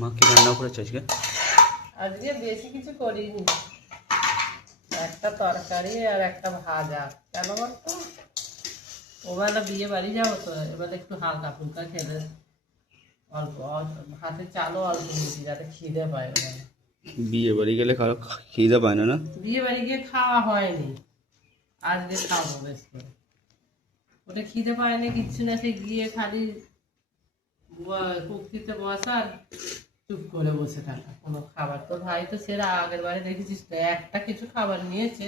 মা কি রান্না করেছে আজকে? আজকে বেশি কিছু করিনি, একটা তরকারি আর একটা ভাজা। কেন বলতো, ওবেলা বিয়ে বাড়ি যাবো তো, এবার একটু হালকা ফুলকা খেলে, অল্প হাতে চালও অল্প নিয়েছি যাতে খিদে পায়। ওবেলা বিয়ে বাড়ি গেলে কারো খিদে পায় না না? বিয়ে বাড়ি গিয়ে খাওয়া হয়নি, আজকে খাবো বেশ করে। ওটা খিদে পায়নি কিচ্ছু না, সে গিয়ে খালি কুক্তিতে বসার, চুপ করে বসে থাকা। কোনো খাবার তো ভাই তো সেরা, আগের বারে দেখেছিস তো, একটা কিছু খাবার নিয়েছে,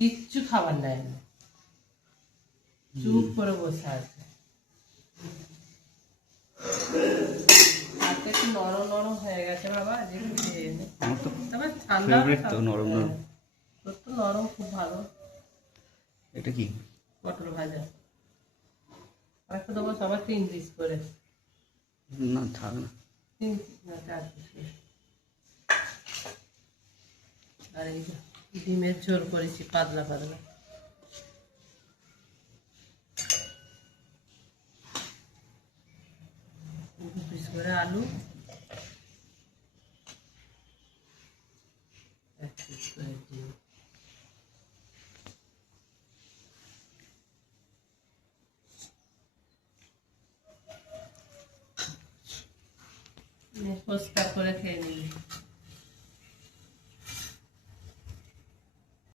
কিচ্ছু খাবার নেয় না, চুপ করে বসে আছে। হাতে একটু নরম নরম হয়ে গেছে বাবা, আজকে খেয়ে নে। আমার তো তবে ঠান্ডা ফেভারিট তো নরম নরম। তোর তো নরম খুব ভালো। এটা কি? পটল ভাজা আর একটু দেবো, সবার 3 পিস করে। না থাক না। 3 না 4 পিস। আর এই যে ডিমের ঝোল করেছি পাতলা পাতলা। 2 পিস করে আলু, 1 পিস করে ডিম। পরিষ্কার করে খেয়ে নিবি।